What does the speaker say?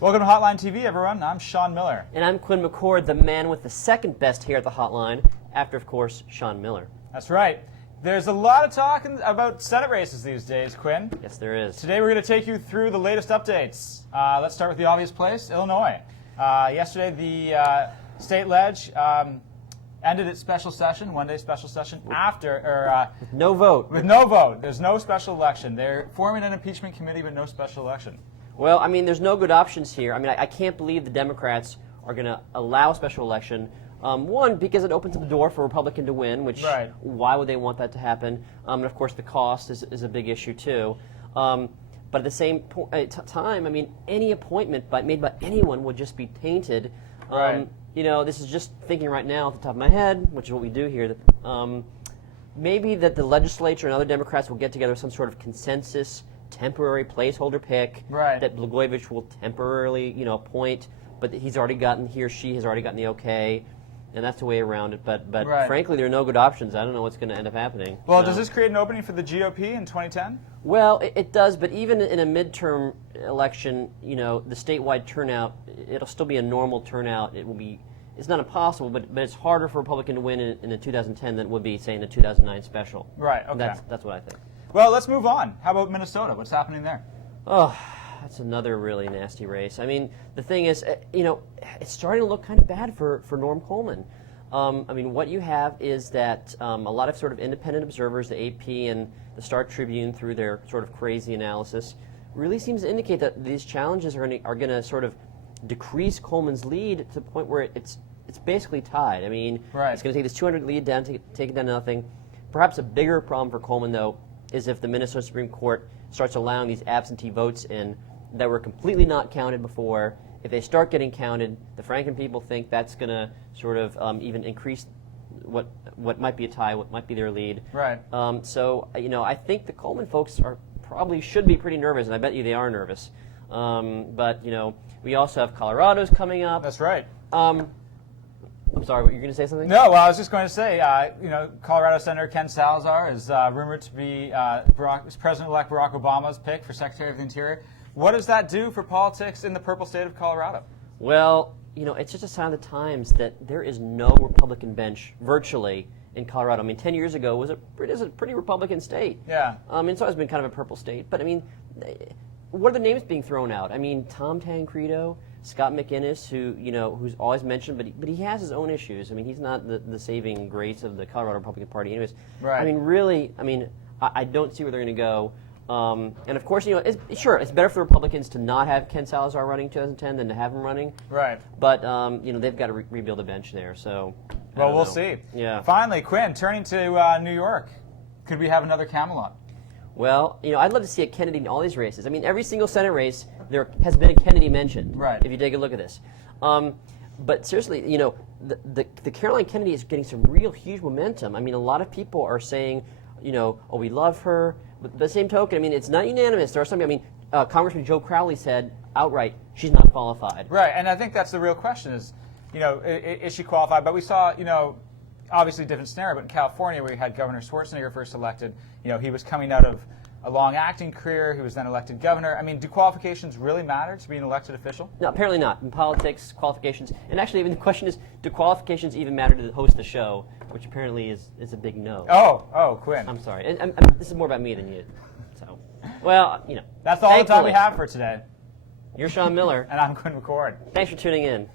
Welcome to Hotline TV, everyone. I'm Sean Miller. And I'm Quinn McCord, the man with the second best hair at the Hotline, after, of course, Sean Miller. That's right. There's a lot of talk about Senate races these days, Quinn. Yes, there is. Today we're going to take you through the latest updates. Let's start with the obvious place, Illinois. Yesterday, the state ledge ended its special session, one-day special session, with no vote. With no vote. There's no special election. They're forming an impeachment committee, but no special election. Well, I mean, there's no good options here. I mean, I can't believe the Democrats are going to allow a special election. One, because it opens up the door for a Republican to win, which why would they want that to happen? And of course, the cost is a big issue too. But at the same time, I mean, any appointment made by anyone would just be tainted. You know, this is just thinking right now off the top of my head, which is what we do here. That maybe that the legislature and other Democrats will get together some sort of consensus, temporary placeholder pick that Blagojevich will temporarily, appoint, but he or she has already gotten the okay. And that's the way around it, but frankly, there are no good options. I don't know what's going to end up happening. Well, does this create an opening for the GOP in 2010? Well, it does, but even in a midterm election, the statewide turnout, it'll still be a normal turnout. It's not impossible, but it's harder for a Republican to win in the 2010 than it would be, say, in the 2009 special. Right, okay. That's what I think. Well, let's move on. How about Minnesota? What's happening there? Oh, that's another really nasty race. I mean, the thing is, it's starting to look kind of bad for Norm Coleman. I mean, what you have is that a lot of sort of independent observers, the AP and the Star Tribune, through their sort of crazy analysis, really seems to indicate that these challenges are going to sort of decrease Coleman's lead to the point where it's basically tied. I mean, it's going to take this 200 lead down, take it down to nothing. Perhaps a bigger problem for Coleman, though, is if the Minnesota Supreme Court starts allowing these absentee votes in that were completely not counted before. If they start getting counted, the Franken people think that's going to sort of even increase what might be a tie, what might be their lead. Right. So, I think the Coleman folks should be pretty nervous, and I bet you they are nervous. But, we also have Colorado's coming up. That's right. I'm sorry, were you going to say something? No, well, I was just going to say, Colorado Senator Ken Salazar is rumored to be President-elect Barack Obama's pick for Secretary of the Interior. What does that do for politics in the purple state of Colorado? Well, it's just a sign of the times that there is no Republican bench virtually in Colorado. I mean, 10 years ago it was a pretty Republican state. Yeah. It's always been kind of a purple state. But, I mean, what are the names being thrown out? I mean, Tom Tancredo, Scott McInnes, who's always mentioned, but he has his own issues. I mean, he's not the saving grace of the Colorado Republican Party anyways. Right. I mean, really, I don't see where they're going to go. And of course, it's better for the Republicans to not have Ken Salazar running in 2010 than to have him running. Right. But they've got to rebuild a bench there. So. Well, we'll see. Yeah. Finally, Quinn, turning to New York, could we have another Camelot? Well, I'd love to see a Kennedy in all these races. I mean, every single Senate race there has been a Kennedy mentioned. Right. If you take a look at this. But seriously, the Caroline Kennedy is getting some real huge momentum. I mean, a lot of people are saying, we love her. But by the same token, I mean, it's not unanimous. There are some. I mean, Congressman Joe Crowley said outright she's not qualified. Right, and I think that's the real question: is she qualified? But we saw, obviously a different scenario. But in California, where you had Governor Schwarzenegger first elected, he was coming out of a long acting career. He was then elected governor. I mean, do qualifications really matter to be an elected official? No, apparently not. In politics, qualifications, and actually, even the question is, do qualifications even matter to host the show? Which apparently is a big no. Oh, Quinn. I'm sorry. And this is more about me than you. So, well, That's all the time we have for today. You're Sean Miller. And I'm Quinn McCord. Thanks for tuning in.